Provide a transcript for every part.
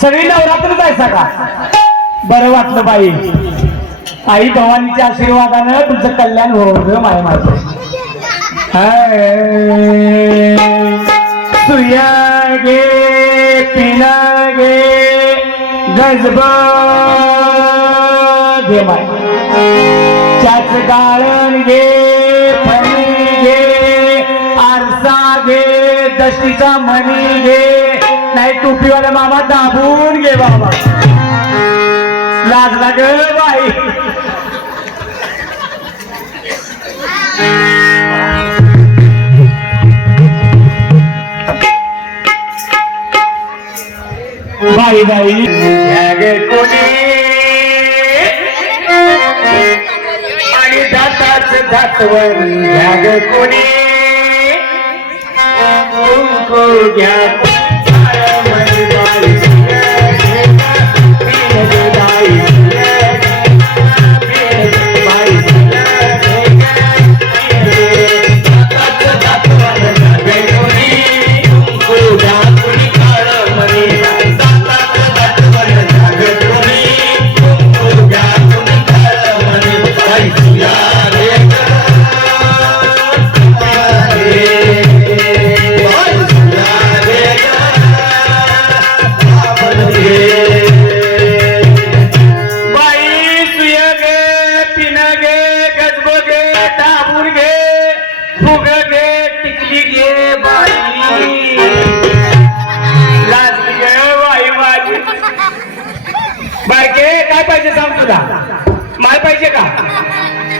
सगळी नवरात्र जायचा का बरं वाटलं बाई. आई भवानीच्या आशीर्वादानं तुमचं कल्याण हो, हो, होऊ माय माझं सुया गे पिना गे गजब घे माय. चाच गाळण घे फणी घे आरसा घे दशीचा मणी घे नाही मामा दाबून घे बाबा. लाज ग बाई. बाई बाई. कोणी? आणि दाताच दातवर कोणी घ्या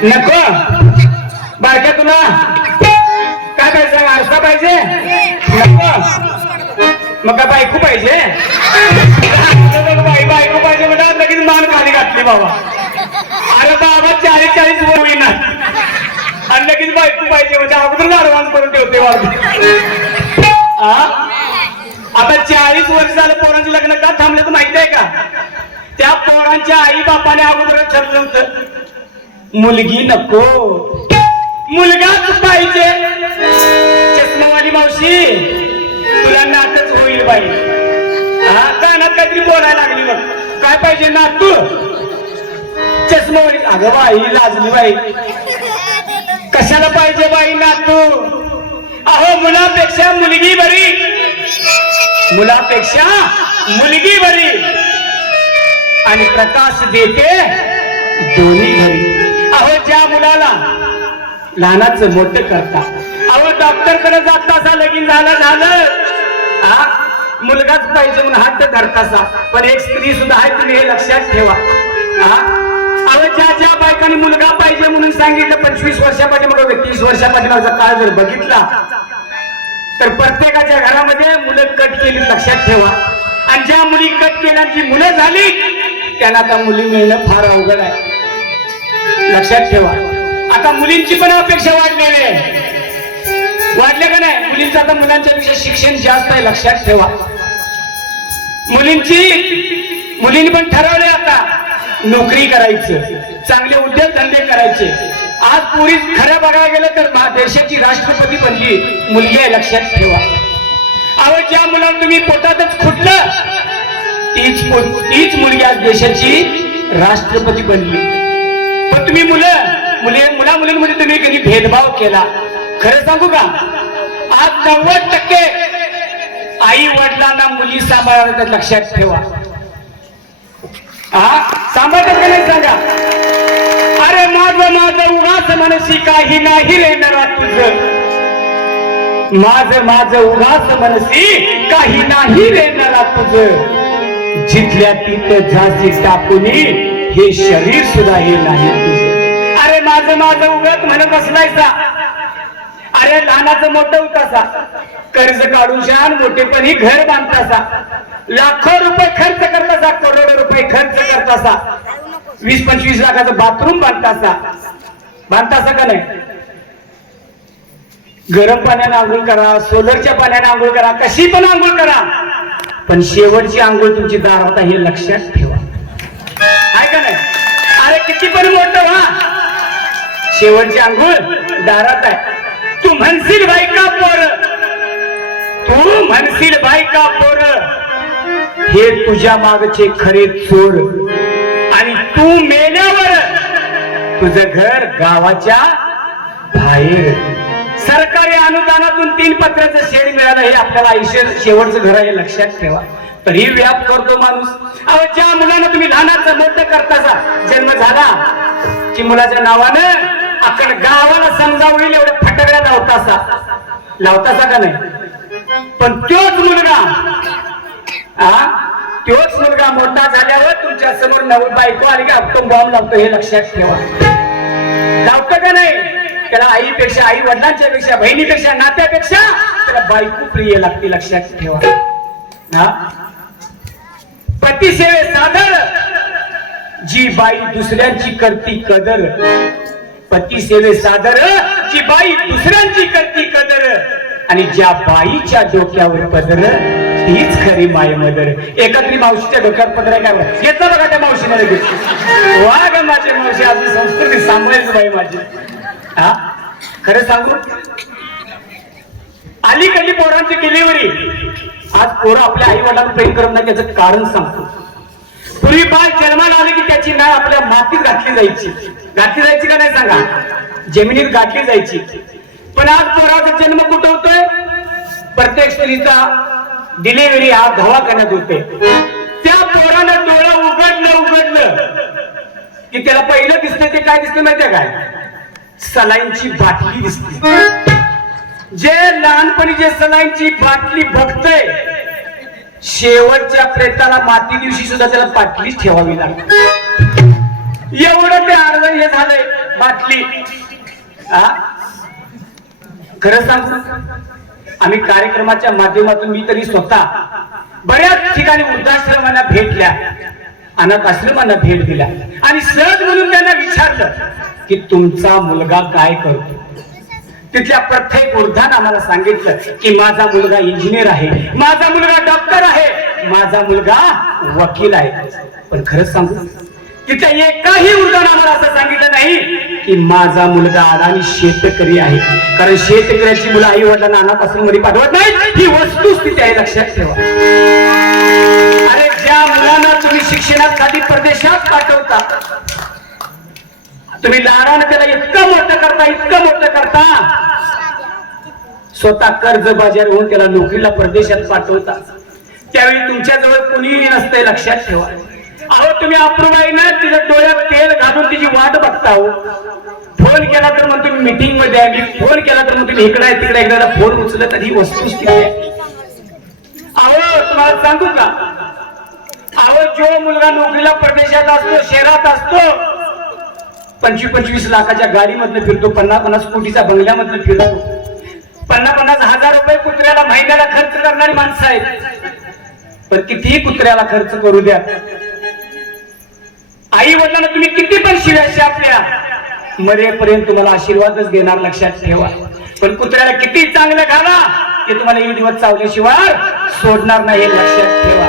नको. बारक्या तुला. काय पाहिजे आरसा पाहिजे? नको. मग काय बायको पाहिजे? बाई बायको पाहिजे म्हणजे लगेच मान खाली घातली बाबा. अरे बाबा चाळीस चाळीस होईना. आणि लगेच बायको पाहिजे म्हणजे अगोदर अडवान्स करून ठेवते बाबा. आ? आता चाळीस वर्ष झालं पोरांचे लग्न का थांबले तर माहिती आहे का? त्या पोरांच्या आई बापाने अगोदर ठरलं होतं. मुलगी नको. मुलगाच पाहिजे चष्मावाली मावशी तुला नातच होईल बाई. हा कानात काहीतरी बोलायला लागली मग काय पाहिजे नातू? चष्मावाली. अगं बाई लाजली बाई. कशाला पाहिजे बाई नातू? अहो मुलापेक्षा मुलगी बरी. मुलापेक्षा मुलगी बरी. आणि प्रकाश देते दोन्ही घरी. अहो ज्या मुलाला. लहानाचं मोठं करता. अहो डॉक्टरकडे जात असा लगीन झालं झालं. मुलगाच पाहिजे म्हणून हात धरतासा पण एक स्त्री सुद्धा आहे तुम्ही हे लक्षात ठेवा. अहो ज्या ज्या बायकांनी मुलगा पाहिजे म्हणून सांगितलं पंचवीस वर्षापाठीमागे तीस वर्षापाठीमागचा काळ जर बघितला तर प्रत्येकाच्या घरामध्ये मुलं कट केली लक्षात ठेवा. आणि ज्या मुली कट केल्याची मुलं झाली त्यांना आता मुली मिळणं फार अवघड आहे. लक्षात ठेवा. आता मुलींची पण अपेक्षा वाढलेली आहे. वाढले का नाही? मुलींचं आता मुलांच्या पेक्षा शिक्षण जास्त आहे लक्षात ठेवा. मुलींची मुलींनी पण ठरवले आता. नोकरी करायचं चांगले उद्योग धंदे करायचे. आज पुरी खरं बघायला गेलं तर देशाची राष्ट्रपती बनली. मुलगी आहे लक्षात ठेवा. अहो ज्या मुलांना तुम्ही पोटातच खुटलं तीच तीच मुलगी आज देशाची राष्ट्रपती बनली. तुम्ही मुलं मुले मुला मुलींमध्ये तुम्ही कधी भेदभाव केला? खरं सांगू का? आज नव्वद टक्के आई वडिलांना मुली सांभाळायला लक्षात ठेवा. हा? सांभाळतात का नाही सांगा? अरे माझं माझं उगाच मनसी काही नाही रे नरा तुझ. माझ माझ उगाच मनसी काही नाही रे नरा तुझ. जिथल्या तिथं झासी टाकून हे शरीर सुद्धा हे नाही. तुझ माझं माझं उगत म्हणत असलायचा अरे लहानाचं मोठं उतासा कर्ज काढून शान मोठेपणी घर बांधतासा. लाखो रुपये खर्च करतासा करोडो रुपये खर्च करतासा. वीस पंचवीस लाखाचं बाथरूम बांधतासा. बांधतासा का नाही? गरम पाण्याने आंघोळ करा सोलरच्या पाण्याने आंघोळ करा कशी पण आंघोळ करा. पण शेवटची आंघोळ तुमची दार आहे हे लक्षात ठेवा. आहे का नाही? अरे किती पण मोठं शेवटची आंघोळ दारात आहे. तू म्हणशील बायका पोर? तू म्हणशील बायका पोर? हे तुझ्या मागचे खरे चोर आणि तू मेल्यावर तुझ घर गावाच्या बाहेर. सरकारी अनुदानातून तीन पत्र्याचं शेड मिळालं हे आपल्याला आयुष्य शेवटचं घर आहे लक्षात ठेवा. तरी व्याप करतो माणूस. अहो ज्या मुलांना तुम्ही लहानाचं मोठं करताचा जन्म झाला की मुलाच्या नावानं आपण गावाला समजा होईल एवढ्या फटकड्या लावतासा. लावतासा का नाही? पण तोच मुलगा हा तोच मुलगा मोठा झाल्यावर तुमच्यासमोर नवी बायको आली की आपण बॉम्ब लावतो हे लक्षात ठेवा. लावतो का नाही? त्याला आईपेक्षा आई वडिलांच्या पेक्षा बहिणीपेक्षा नात्यापेक्षा त्याला बायको प्रिय लागते लक्षात ठेवा. हा पतिसेवे सादर. जी बाई दुसऱ्यांची करती कदर. पतिसेवे सादर जी बाई दुसऱ्यांची करती कदर. आणि ज्या बाईच्या डोक्यावर पदर तीच खरी माय मदर. एकत्री मावशीच्या डोक्यावर पदर आहे काय घेतलं बघा त्या मावशीने लगेच वा ग माझी मावशी आज संस्कृती सांभाळायचं बाई माझी. हा? खरं सांगू? अलीकडली पोरांची डिलिव्हरी आज पोरं आपल्या आई वडिलांना प्रेम करत नाही त्याचं कारण सांगतो. पूर्वी बाळ जन्माला आले की त्याची नाळ आपल्या मातीत घातली जायची. घातली जायची का नाही सांगा? जमिनीत गाठली जायची. पण आज पोराचा जन्म कुठं होतोय? प्रत्येक स्त्रीचा डिलिव्हरी हा दवाखान्यात होते. त्या पोरानं डोळा उघडलं उघडलं. की त्याला पहिलं दिसतं ते काय दिसतं माहितीये काय? सलाईनची बाटली दिसते. जे लहानपणी जे सलाईनची बाटली बघतय शेवटच्या प्रेताला माती दिवशी सुद्धा त्याला बाटलीच ठेवावी लागते. एवढं ते अर्ज हे झालंय बाटली. खर खरं आम्ही कार्यक्रमाच्या माध्यमातून मी तरी स्वतः बऱ्याच ठिकाणी वृद्धाश्रमांना भेटल्या अनाथ आश्रमांना भेट दिल्या. आणि सहज म्हणून त्यांना विचारलं की तुमचा मुलगा काय करतो? तिथल्या प्रत्येक वृद्धानं आम्हाला सांगितलं की माझा मुलगा इंजिनियर आहे माझा मुलगा डॉक्टर आहे माझा मुलगा वकील आहे. पण खरंच सांगू तिथल्या एकाही वृद्धानं आम्हाला असं सांगितलं नाही की माझा मुलगा अडाणी शेतकरी आहे. कारण शेतकऱ्याची मुलं आई वडिलांना अनापासून मध्ये पाठवत नाही ही वस्तुस्थिती आहे लक्षात ठेवा. अरे ज्या मुलांना तुम्ही शिक्षणासाठी परदेशात पाठवता तुम्ही लहानानं त्याला इतकं मोठं करता इतकं मोठं करता. स्वतः कर्ज बाजार होऊन त्याला नोकरीला परदेशात पाठवता. त्यावेळी तुमच्या जवळ कोणीही नसतंय लक्षात ठेवा. अहो तुम्ही अप्रूवाईनं तिच्या डोळ्यात तेल घालून तिची वाट बघता हो. फोन केला तर मग तुम्ही मीटिंगमध्ये आहे. मी फोन केला तर मग तुम्ही इकडे तिकडे एकदा फोन उचलत तर ही वस्तुस्थिती अहो तुम्हाला सांगू का? अहो जो मुलगा नोकरीला परदेशात असतो शहरात असतो पंचवीस पंचवीस लाखाच्या गाडीमधनं फिरतो पन्नास पन्नास कोटीच्या बंगल्यामधनं फिरतो. पन्नास पन्नास हजार रुपये कुत्र्याला महिन्याला खर्च करणारी माणसं आहेत. पण कितीही कुत्र्याला खर्च करू द्या. आई वडिलांना तुम्ही किती पण शिव्या आपल्या? मरेपर्यंत तुम्हाला आशीर्वादच देणार लक्षात ठेवा. पण कुत्र्याला किती चांगलं घाला ते तुम्हाला एक दिवस चावल्याशिवाय सोडणार नाही लक्षात ठेवा.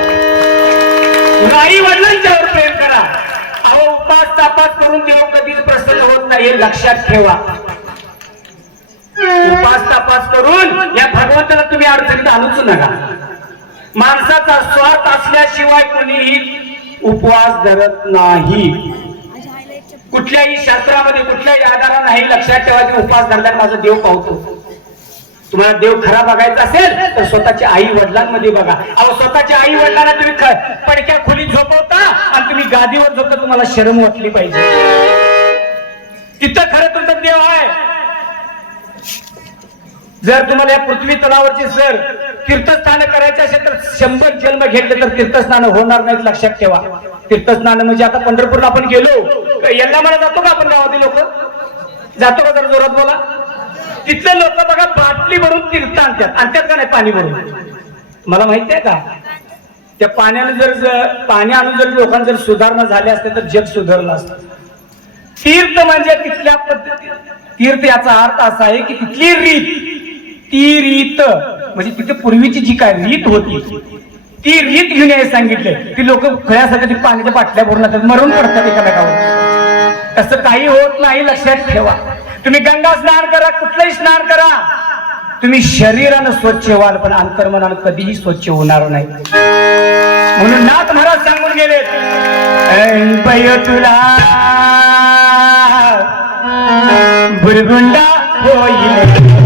आई वडिलांच्यावर प्रेम करा. अहो उपास तापास करून देव कधीच प्रसन्न होत नाही हे लक्षात ठेवा. उपास तापास करून या भगवंताला तुम्ही अडचणीत आणूच नका. माणसाचा स्वार्थ असल्याशिवाय कुणीही उपवास धरत नाही. कुठल्याही शास्त्रामध्ये कुठल्याही आधारा नाही लक्षात ठेवा की उपवास धरल्याने माझा देव पावतो. तुम्हाला देव खरा बघायचा असेल तर स्वतःच्या आई वडिलांमध्ये बघा. अहो स्वतःच्या आई वडिलांना तुम्ही पडक्या खोलीत झोपवता आणि तुम्ही गादीवर झोप तुम्हाला शरम वाटली पाहिजे. तिथं खरं तुमचा देव आहे. जर तुम्हाला या पृथ्वी तलावरचे सर तीर्थस्नान करायचे असेल तर शंभर जन्म घेतले तर तीर्थस्नान होणार नाहीत लक्षात ठेवा. तीर्थस्नान म्हणजे आता पंढरपूरला आपण गेलो. यंदा मला जातो का आपण गावातील लोक? जातो का जर जोरात बोला? तिथले लोक बघा बाटली भरून तीर्थ आणतात. आणतात का नाही पाणी भरून? मला माहिती आहे का? त्या पाण्याने जर ज- पाणी आणून जर लोकांना जर सुधारणा झाली असते तर जग सुधारलं असतं. तीर्थ म्हणजे तिथल्या पद्धती तीर्थ याचा अर्थ असा आहे की तिथली रीत ती रीत म्हणजे तिथे पूर्वीची जी काय रीत होती ती रीत घेऊन यायला सांगितले. ती लोक खळ्यासाठी पाण्याच्या बाटल्या भरून लागतात मरून पडतात एकामेकावर. तसं काही होत नाही लक्षात ठेवा. तुम्ही गंगा स्नान करा कुठलंही स्नान करा. तुम्ही शरीरानं स्वच्छ व्हाल पण अंतर्मनानं कधीही स्वच्छ होणार नाही. म्हणून नाथ महाराज सांगून गेले तुला बुरगुंडा होईल.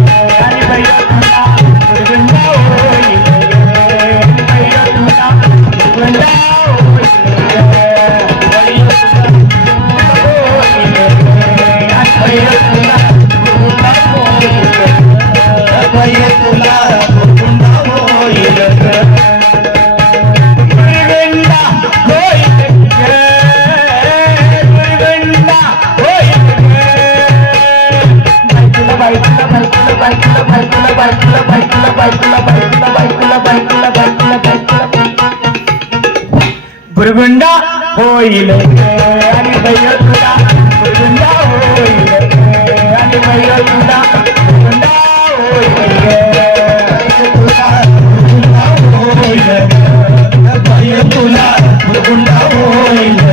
புதுகுண்டா கோயிலே. அன்பையோடா புதுகுண்டா கோயிலே. அன்பையோடா புதுகுண்டா கோயிலே.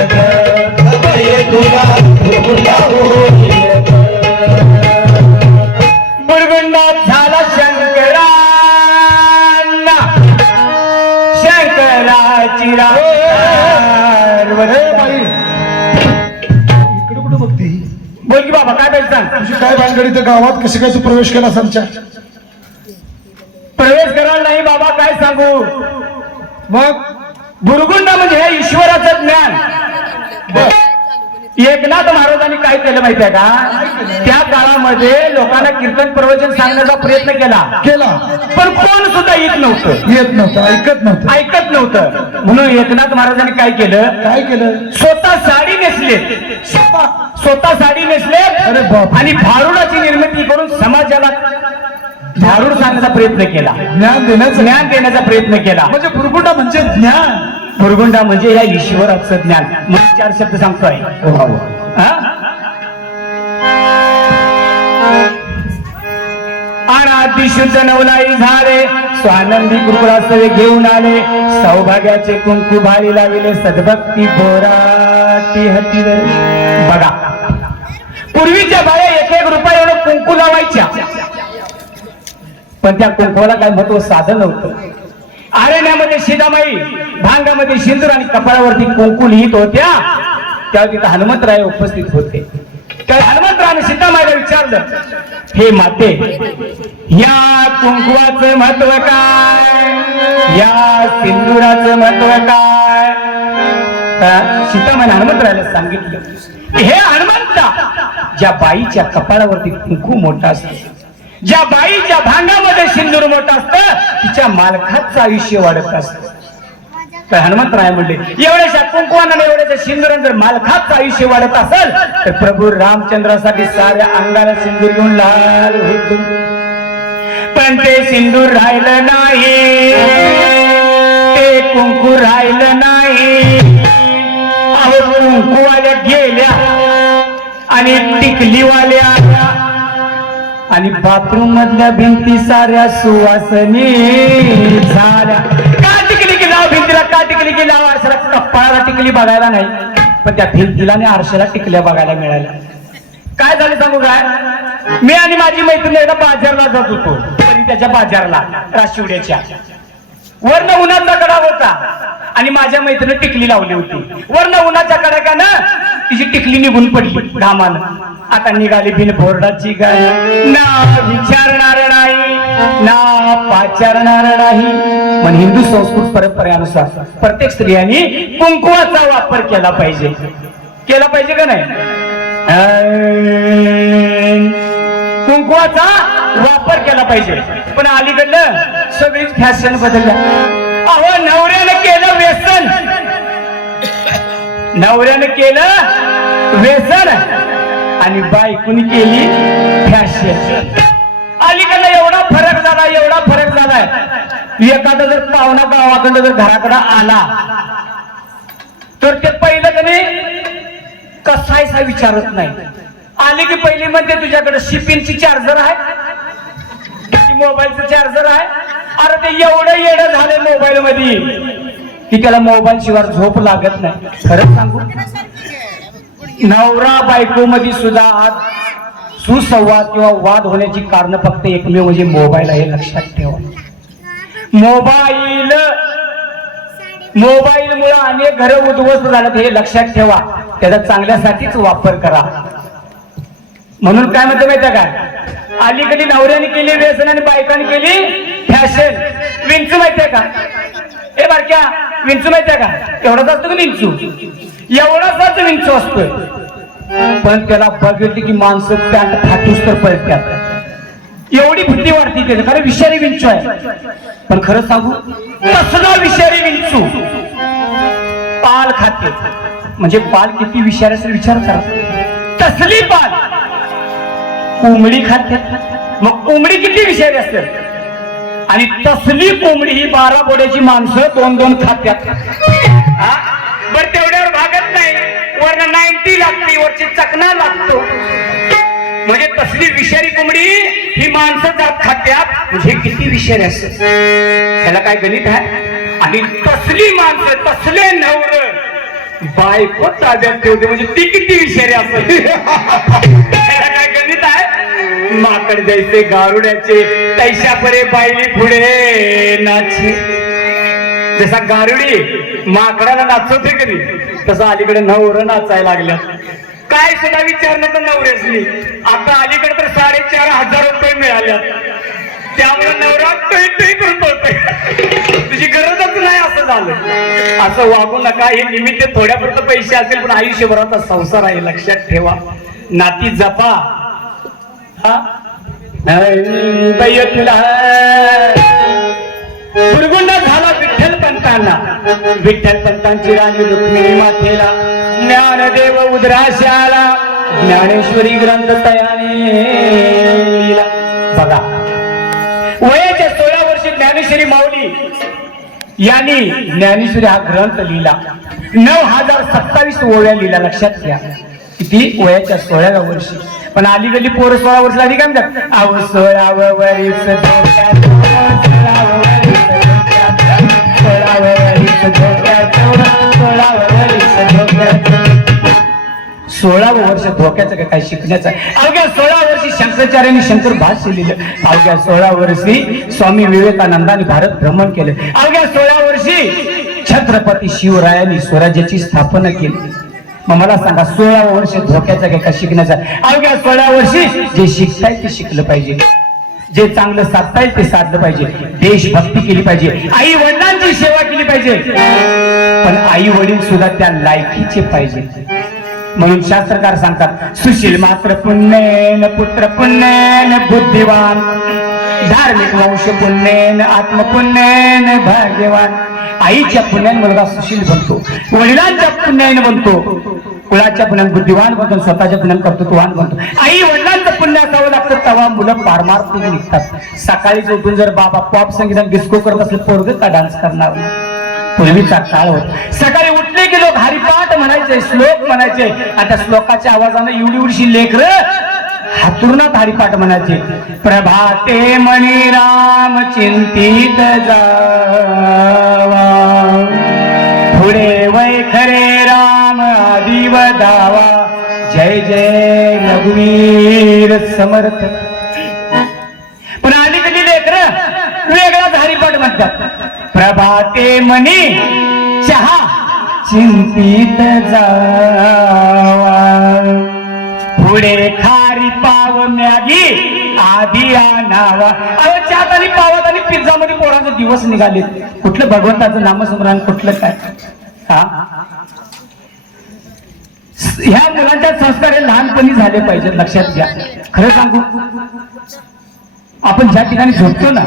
इकडे कुठे बघते? ही? बोल की बाबा काय पाहिजे सांग? तुझी काय भानगडी तर गावात? कसं काय तू प्रवेश केला आमच्या? प्रवेश करायला नाही बाबा काय सांगू? मग बुरगुंडा म्हणजे हे ईश्वराचं ज्ञान. एकनाथ महाराजांनी काय केलं माहितीये का? त्या काळामध्ये लोकांना कीर्तन प्रवचन सांगण्याचा प्रयत्न केला. केला. पण कोण सुद्धा येत नव्हतं. येत नव्हतं ऐकत नव्हतं. ऐकत नव्हतं. म्हणून एकनाथ महाराजांनी काय केलं? काय केलं? स्वतः साडी नेसले. स्वतः साडी नेसले अरे बाप. आणि भारुडाची निर्मिती करून समाजाला भारूड सांगण्याचा प्रयत्न केला. ज्ञान देण्याचं ज्ञान देण्याचा प्रयत्न केला. म्हणजे बुरगुंडा म्हणजे ज्ञान. भुरगुंडा म्हणजे या ईश्वराचं ज्ञान. मग चार शब्द सांगतोय. हा? अनादि शुद्ध नवलाई झाले स्वानंदी कृपरास्तवे घेऊन आले सौभाग्याचे कुंकू भारी लाविले सद्भक्ती बोराटी हती बघा. पूर्वीच्या बाया एक एक रुपया एवढं कुंकू लावायच्या. पण त्या कुंकवाला काय महत्त्व साधं नव्हतं. आरण्यामध्ये सीतामाई भांगामध्ये सिंदूर आणि कपाळावरती कुंकू लिहित होत्या. तेव्हा तिथं हनुमंतराय उपस्थित होते. त्या हनुमंतराने सीतामाईला विचारलं हे माते या कुंकुवाचं महत्त्व काय? या सिंदुराचं महत्त्व काय? सीतामाईने हनुमंतरायला सांगितलं हे हनुमंता ज्या बाईच्या कपाळावरती कुंकू मोठा असतो ज्या बाईच्या भांगामध्ये सिंदूर मोठं असतं तिच्या मालकाचं आयुष्य वाढत असतं. तर हनुमंतराय म्हणले एवढ्याशा कुंकुवानं एवढ्याच्या सिंदुराने जर मालकाचं आयुष्य वाढत असेल तर प्रभू रामचंद्रासाठी साऱ्या अंगाला सिंदूर घेऊन लाल होतो. पण ते सिंदूर राहिलं नाही. ते कुंकू राहिलं नाही. अहो कुंकूवाल्या गेल्या आणि टिकलीवाल्या आणि बाथरूम मधल्या भिंती साऱ्या सुवासनी झाल्या. का टिकली की लाव भिंतीला? का टिकली की लाव? आरशाला कप्पाळाला टिकली बघायला नाही. पण त्या भिंतीला आणि आरशाला टिकल्या बघायला मिळाल्या. काय झालं सांगू काय मी आणि माझी मैत्रीण एकदा बाजारला जात होतो. तरी त्याच्या बाजारला राशिवड्याच्या. वर्ण उन्हाचा कडा होता. आणि माझ्या मैत्रीने टिकली लावली होती. वर्ण उन्हाच्या कडाक्यानं तिची टिकली निघून पडली घामानं आता निघाली बिन बोर्डाची गाय. ना विचारणार नाही ना पाचारणार नाही. पण हिंदू संस्कृत परंपरेनुसार प्रत्येक स्त्रियांनी कुंकुवाचा वापर केला पाहिजे. केला पाहिजे का नाही? कुंकुवाचा वापर केला पाहिजे. पण अलीकडलं सगळीच फॅशन बदलल्या. अहो नवऱ्यानं केलं व्यसन. नवऱ्यानं केलं व्यसन आणि बायकोनी केली फॅशन अलीकडे एवढा फरक झाला एवढा फरक झालाय. एखादा जर पाहुणा गावाकडं जर घराकडं आला तर ते पहिलं कधी कसायचा विचारत नाही. आले की पहिली म्हणते तुझ्याकडे शिपिनची चार्जर आहे. मोबाईलचं चार्जर आहे. अरे ते एवढं येडं झालंय मोबाईल मध्ये की त्याला मोबाईल शिवाय झोप लागत नाही. खरंच सांगू? नवरा बायको मध्ये सुद्धा आज सुसंवाद किंवा वाद होण्याची कारण फक्त एकमेव म्हणजे मोबाईल आहे हे लक्षात ठेवा. मोबाईल मोबाईल मुळे अनेक घर उद्ध्वस्त झालं हे लक्षात ठेवा. त्याचा चांगल्यासाठीच वापर करा. म्हणून काय म्हणतो माहिती काय अलीकडे नवऱ्याने केली व्यसन आणि बायकाने केली फॅशन विंच माहितीये का? हे बारक्या विंचू माहितीये का? एवढाच असतो की विंचू? एवढाच विंचू असतोय. पण त्याला बघितली की माणसं पॅन्ट फाटूस तर पळत्यात एवढी भीती वाटते त्याची. खरं विषारी विंचू आहे. पण खरं सांगू कसला विषारी विंचू? पाल खाते. म्हणजे पाल किती विषारी असेल विचार करा. तसली पाल? कोंबडी खाते. मग कोंबडी किती विषारी असेल? आणि तसली कोंबडी ही बारा बोड्याची माणसं दोन दोन खात्यात. हा? तेवढ्यावर भागत नाही. वरनं नाईन्टी लागते वरची चकना लागतो. म्हणजे तसली विषारी कोंबडी ही माणसं जात खात्यात. म्हणजे किती विषारी असत त्याला काय गणित आहे? आणि तसली माणसं तसले नवर बायको ताब्यात ठेवते. म्हणजे ती किती विषारी असत त्याला काय गणित आहे? माकड जायचे गारुड्याचे तैशा परे बायली पुढे नाचे. जसा गारुडी माकडाला नाचवते कधी तसा अलीकडे नवर नाचायला लागल्या. काय सुद्धा विचारलं तर नवऱ्यासनी आता अलीकडे तर साडेचार हजार रुपये मिळाल्या. त्यामुळे नवरा टोय करून बोलतोय तुझी गरजच नाही असं झालं. असं वागू नका. हे निमित्त थोड्यापुरतं पैसे असेल पण आयुष्यभराचा संसार आहे. लक्षात ठेवा. नाती जपा. दुर्गुंड झाला विठ्ठल पंतांना. विठ्ठल पंतांची राणी रुक्मिणी मातेला. ज्ञानदेव उद्राशाला ज्ञानेश्वरी ग्रंथ तयाने बघा. वयाच्या सोळा वर्षी ज्ञानेश्वरी माऊली यांनी ज्ञानेश्वरी हा ग्रंथ लिहिला. नऊ हजार सत्तावीस ओव्या लिहिला लक्षात घ्या. किती? वयाच्या सोळाव्या वर्षी. पण अलीगली पोरं सोळा वर्ष आधी काय म्हणतात? अव सोळावं सोळावं वर्ष धोक्याचं का काय शिकण्याचं? अवघ्या सोळा वर्षी शंकराचार्यांनी शंकर भाष्य लिहिलं. अवघ्या सोळा वर्षी स्वामी विवेकानंदाने भारत भ्रमण केलं. अवघ्या सोळा वर्षी छत्रपती शिवरायांनी स्वराज्याची स्थापना केली. मग मला सांगा सोळा वर्ष धोक्याचं काय का शिकण्याचं अवघ्या सोळा वर्षी जे शिकताय ते शिकलं पाहिजे. जे चांगलं साधता ते साधलं पाहिजे. देशभक्ती केली पाहिजे. आई वडिलांची सेवा केली पाहिजे. पण आई वडील सुद्धा त्या लायकीचे पाहिजे. म्हणून शास्त्रकार सांगतात सुशील मात्र पुण्येन पुत्र पुण्येन बुद्धिवान धार्मिक वंश पुण्येन आत्मपुण्येन भाग्यवान. आईच्या पुण्याने मुलगा सुशील बनतो वडिलांच्या पुण्याने बनतो कुळाच्या पुण्यात बुद्धिवान बनतो स्वतःच्या पुण्याने कर्तृत्ववान बनतो. आई वडिलांचं पुण्य असावं लागतं तेव्हा मुलं पारमार्थिक निघतात. सकाळी उठून जर बाबा पॉप संगीतात डिस्को करत असले पोरग का डान्स करणार पूर्वीचा काळ होत. सकाळी उठले की लोक हरिपाठ म्हणायचे श्लोक म्हणायचे. आता श्लोकाच्या आवाजाने एवढी एवढीशी लेकर हातुरणात हरिपाठ म्हणायचे. प्रभाते मणी राम चिंतित जावा. पुढे वै खरे राम आदिव दावा जय जय रघुवीर समर्थ. पण अलीकडे लेकर? वेगळाच हरिपाठ म्हणतात. प्रभाते मणी चहा चिंतित जावा. पुढे खारी पाव मॅगी. आधी आणावा. अहो चहात आणि आणि पिझ्झा मध्ये पोरांचे दिवस निघाले कुठलं भगवंताचं नामस्मरण कुठलं काय? हा? ह्या मुलांच्या संस्कार हे लहानपणी झाले पाहिजेत लक्षात घ्या. खरं सांगू? आपण ज्या ठिकाणी झोपतो ना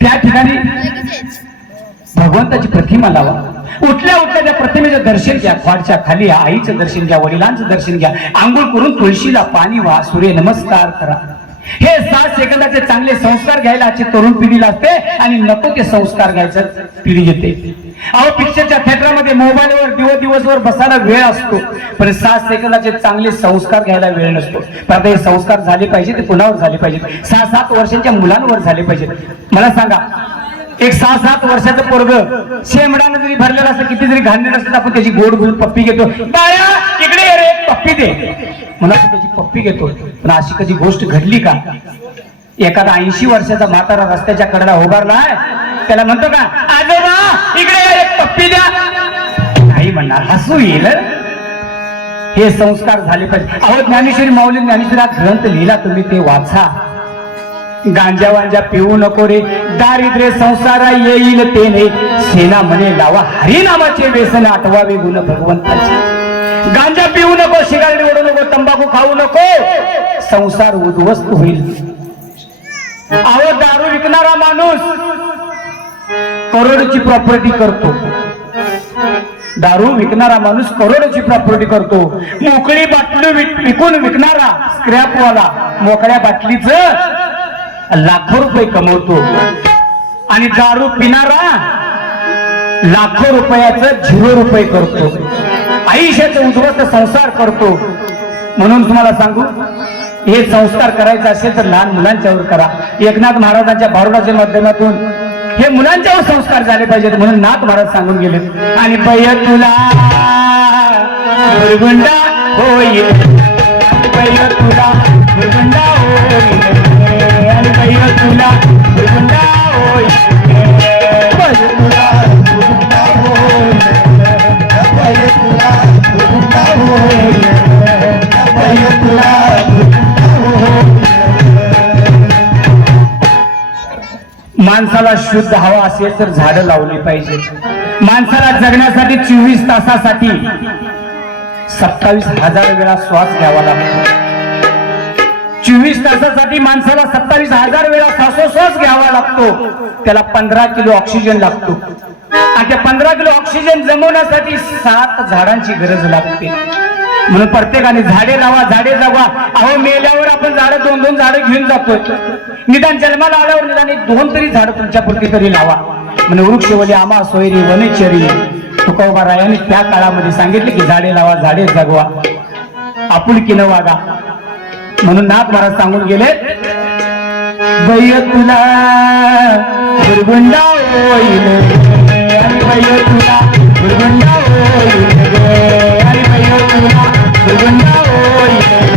त्या ठिकाणी भगवंताची प्रतिमा लावा. उठल्या उठल्या त्या प्रतिमेचं दर्शन घ्या फाडच्या खाली आईचं दर्शन घ्या वडिलांचं दर्शन घ्या. आंघोळ करून तुळशीला पाणी व्हा सूर्य नमस्कार करा. हे सात सेकंदाचे चांगले संस्कार घ्यायला आजची तरुण पिढीला असते आणि नको ते संस्कार घ्यायचं पिढी घेते. अहो पिक्चरच्या थिएटरमध्ये मोबाईलवर दिवस दिवसभर बसायला वेळ असतो पण सात सेकंदाचे चांगले संस्कार घ्यायला वेळ नसतो. पण आता हे संस्कार झाले पाहिजे ते कुणावर झाले पाहिजेत. सहा सात वर्षांच्या मुलांवर झाले पाहिजेत. मला सांगा एक सहा सात वर्षाचं पोरग शेमडानं जरी भरलेलं असतं किती जरी घाललेलं असतं आपण त्याची गोड गोड पप्पी घेतो. बाळा इकडे अरे रे पप्पी दे. म्हणून त्याची पप्पी घेतो. पण अशी कधी गोष्ट घडली का? एखादा ऐंशी वर्षाचा म्हातारा रस्त्याच्या कडेला उभारलाय त्याला म्हणतो का आजोबा इकडे पप्पी द्या. नाही म्हणणार हसू येईल. हे संस्कार झाले पाहिजे. अहो ज्ञानेश्वरी माऊली ज्ञानेश्वरी ग्रंथ लिहिला तुम्ही ते वाचा. गांजा वांजा पिऊ नको रे. दारिद्र्य संसारा येईल तेने. सेना म्हणे लावा हरिनामाचे व्यसन आठवावे गुण भगवंताचे. गांजा पिऊ नको सिगारेट ओढू नको तंबाखू खाऊ नको. संसार उद्ध्वस्त होईल. अहो दारू विकणारा माणूस करोडची प्रॉपर्टी करतो. दारू विकणारा माणूस करोडची प्रॉपर्टी करतो. मोकळी बाटली विक- विकून विकणारा स्क्रॅपवाला मोकळ्या बाटलीचं लाखो रुपये कमवतो. आणि दारू पिणारा लाखो रुपयाचं झिरो रुपये करतो. आयुष्याचं उद्ध्वस्त संस्कार करतो. म्हणून तुम्हाला सांगू हे संस्कार करायचे असेल तर लहान मुलांच्यावर करा. एकनाथ महाराजांच्या भारुडाच्या माध्यमातून हे मुलांच्यावर संस्कार झाले पाहिजेत म्हणून नाथ महाराज सांगून गेले आणि पय तुला होईल. पय तुला होईल. माणसाला शुद्ध हवा असेल तर झाडं लावली पाहिजे. माणसाला जगण्यासाठी चोवीस तासासाठी सत्तावीस हजार वेळा श्वास घ्यावा लागतो. चोवीस तासासाठी माणसाला सत्तावीस हजार वेळा श्वासोश्वास घ्यावा लागतो. त्याला पंधरा किलो ऑक्सिजन लागतो. आणि त्या पंधरा किलो ऑक्सिजन जमवण्यासाठी सात झाडांची गरज लागते. म्हणून प्रत्येकाने झाडे लावा झाडे जगवा. अहो मेल्यावर आपण झाडं दोन दोन झाडं घेऊन जातोय. निदान जन्माला आल्यावर निदान दोन तरी झाडं तुमच्या पुरती तरी लावा. म्हणजे वृक्षवली आमा सोयरी वनेचरी. तुकोबारायाने त्या काळामध्ये सांगितले की झाडे लावा झाडे जगवा. आपुलकीनं वागा. म्हणून नाथ महाराज सांगून गेले बैय तुला दुर्गुंडा होईल आणि तुला होईल तुला होईल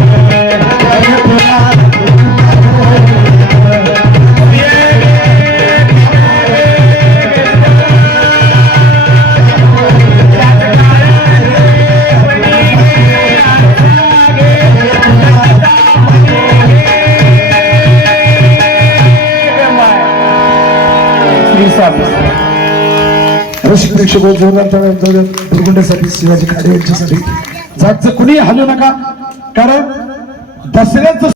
धाराशिव दीक्ष बोल टाळ्या दुर्गुंड्यासाठी शिवाजी खाडे यांच्यासाठी जातचं कुणी हलू नका. कारण दसऱ्याचं